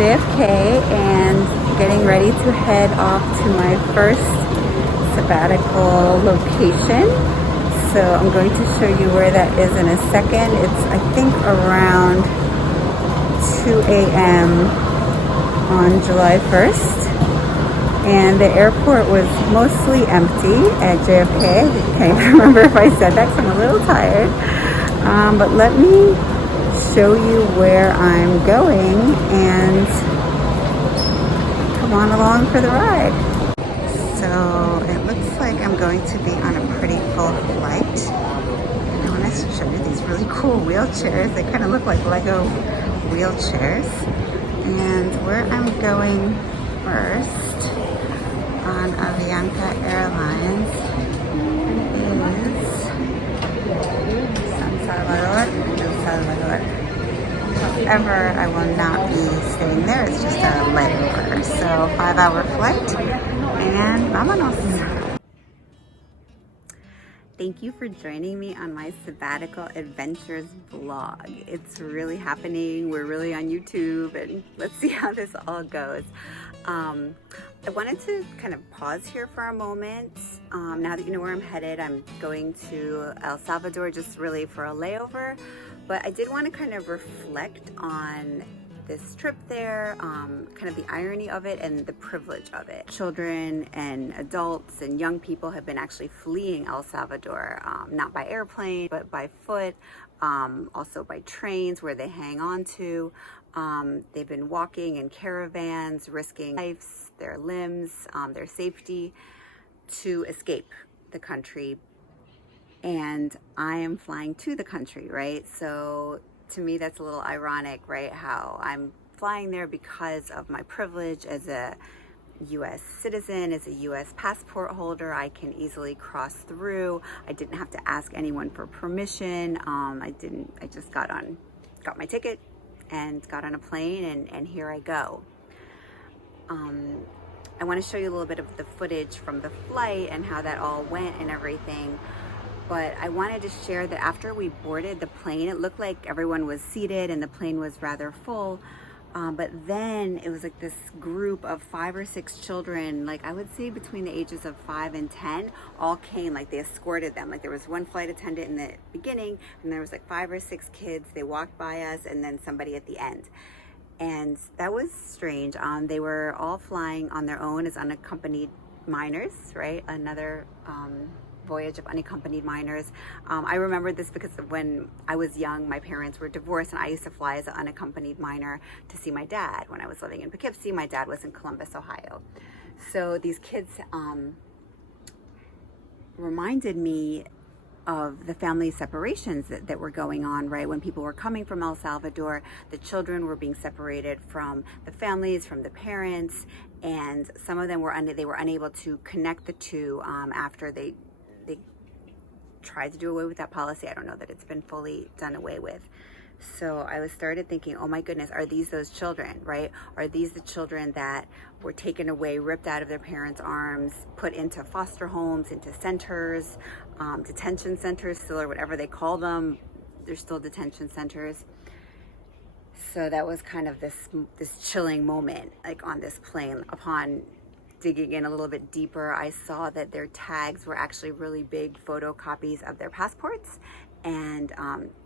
JFK and getting ready to head off to my first sabbatical location. So I'm going to show you where that is in a second. It's, I think, around 2 a.m. on July 1st. And the airport was mostly empty at JFK. I can't even remember if I said that because I'm a little tired. But let me show you where I'm going and come on along for the ride. So it looks like I'm going to be on a pretty full flight. And I want to show you these really cool wheelchairs. They kind of look like Lego wheelchairs. And where I'm going first on Avianca Airlines is San Salvador, El Salvador. However, I will not be staying there. It's just a layover. So 5-hour flight and vámonos. Thank you for joining me on my sabbatical adventures vlog. It's really happening. We're really on YouTube and let's see how this all goes. I wanted to kind of pause here for a moment. Now that you know where I'm headed, I'm going to El Salvador just really for a layover, but I did want to kind of reflect on this trip there, kind of the irony of it and the privilege of it. Children and adults and young people have been actually fleeing El Salvador, not by airplane, but by foot, also by trains where they hang on to. They've been walking in caravans, risking lives, their limbs, their safety to escape the country. And I am flying to the country, right? So to me, that's a little ironic, right? How I'm flying there because of my privilege as a U.S. citizen, as a U.S. passport holder. I can easily cross through. I didn't have to ask anyone for permission. I just got my ticket and got on a plane and here I go. I want to show you a little bit of the footage from the flight and how that all went and everything. But I wanted to share that after we boarded the plane, it looked like everyone was seated and the plane was rather full. But then it was like this group of 5 or 6 children, like I would say between the ages of 5 and 10, all came, like they escorted them. Like there was one flight attendant in the beginning and there was like 5 or 6 kids. They walked by us and then somebody at the end. And that was strange. They were all flying on their own as unaccompanied minors, right? Another voyage of unaccompanied minors. I remember this because when I was young, my parents were divorced and I used to fly as an unaccompanied minor to see my dad. When I was living in Poughkeepsie, my dad was in Columbus, Ohio. So these kids reminded me of the family separations that were going on, right? When people were coming from El Salvador, the children were being separated from the families, from the parents, and some of them were unable to connect the two after they tried to do away with that policy. I don't know that it's been fully done away with. So I started thinking, oh my goodness, are these those children, right? Are these the children that were taken away, ripped out of their parents' arms, put into foster homes, into centers, detention centers still, or whatever they call them? They're still detention centers. So that was kind of this chilling moment, like on this plane. Upon digging in a little bit deeper, I saw that their tags were actually really big photocopies of their passports and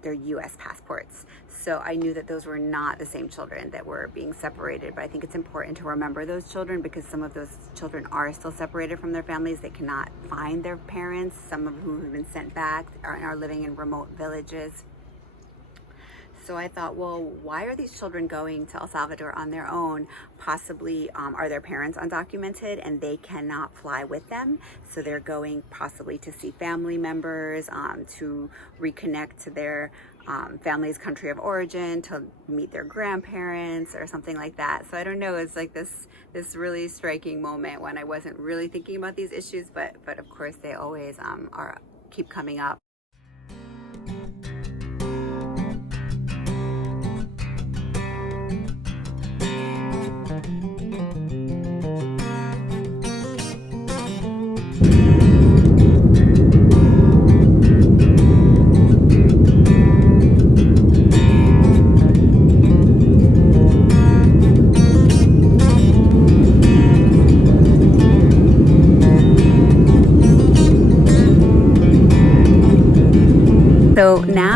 their U.S. passports. So I knew that those were not the same children that were being separated, but I think it's important to remember those children because some of those children are still separated from their families. They cannot find their parents, some of whom have been sent back are living in remote villages. So I thought, well, why are these children going to El Salvador on their own? Possibly are their parents undocumented and they cannot fly with them. So they're going possibly to see family members, to reconnect to their family's country of origin, to meet their grandparents or something like that. So I don't know, it's like this really striking moment when I wasn't really thinking about these issues, but of course they always keep coming up.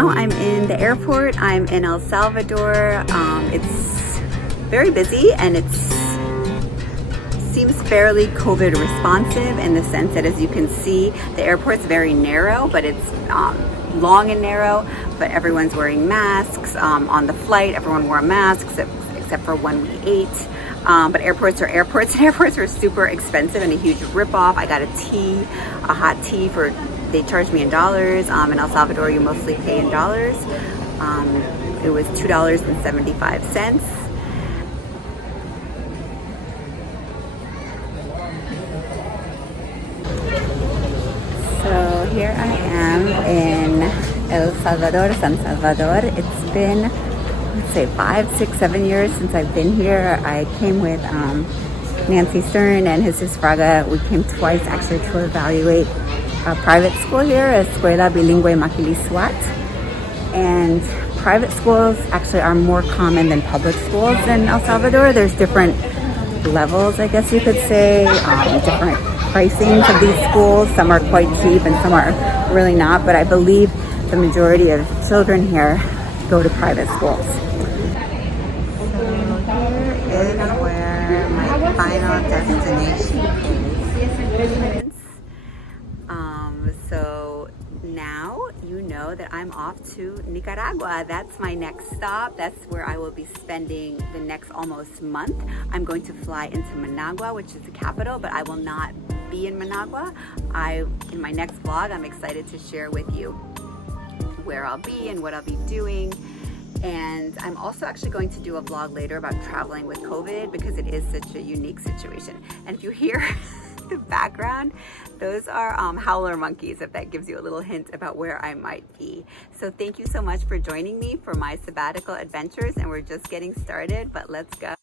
now I'm in the airport. I'm in El Salvador. It's very busy, and it seems fairly COVID responsive in the sense that, as you can see, the airport's very narrow, but it's long and narrow, but everyone's wearing masks. On the flight, everyone wore masks except for when we ate. But airports are airports, and airports are super expensive and a huge ripoff. I got a hot tea they charged me in dollars. In El Salvador, you mostly pay in dollars. It was $2.75. So here I am in El Salvador, San Salvador. It's been, let's say, 5, 6, 7 years since I've been here. I came with Nancy Stern and Jesus Fraga. We came twice actually to evaluate a private school here, Escuela Bilingüe Maquilisuat. And private schools actually are more common than public schools in El Salvador. There's different levels, I guess you could say, different pricings of these schools. Some are quite cheap and some are really not, but I believe the majority of children here go to private schools. So here is where my final destination is. So now you know that I'm off to Nicaragua. That's my next stop. That's where I will be spending the next almost month. I'm going to fly into Managua, which is the capital, but I will not be in Managua. In my next vlog, I'm excited to share with you where I'll be and what I'll be doing. And I'm also actually going to do a vlog later about traveling with COVID, because it is such a unique situation. And if you hear the background, those are howler monkeys, if that gives you a little hint about where I might be. So thank you so much for joining me for my sabbatical adventures, and we're just getting started, but let's go.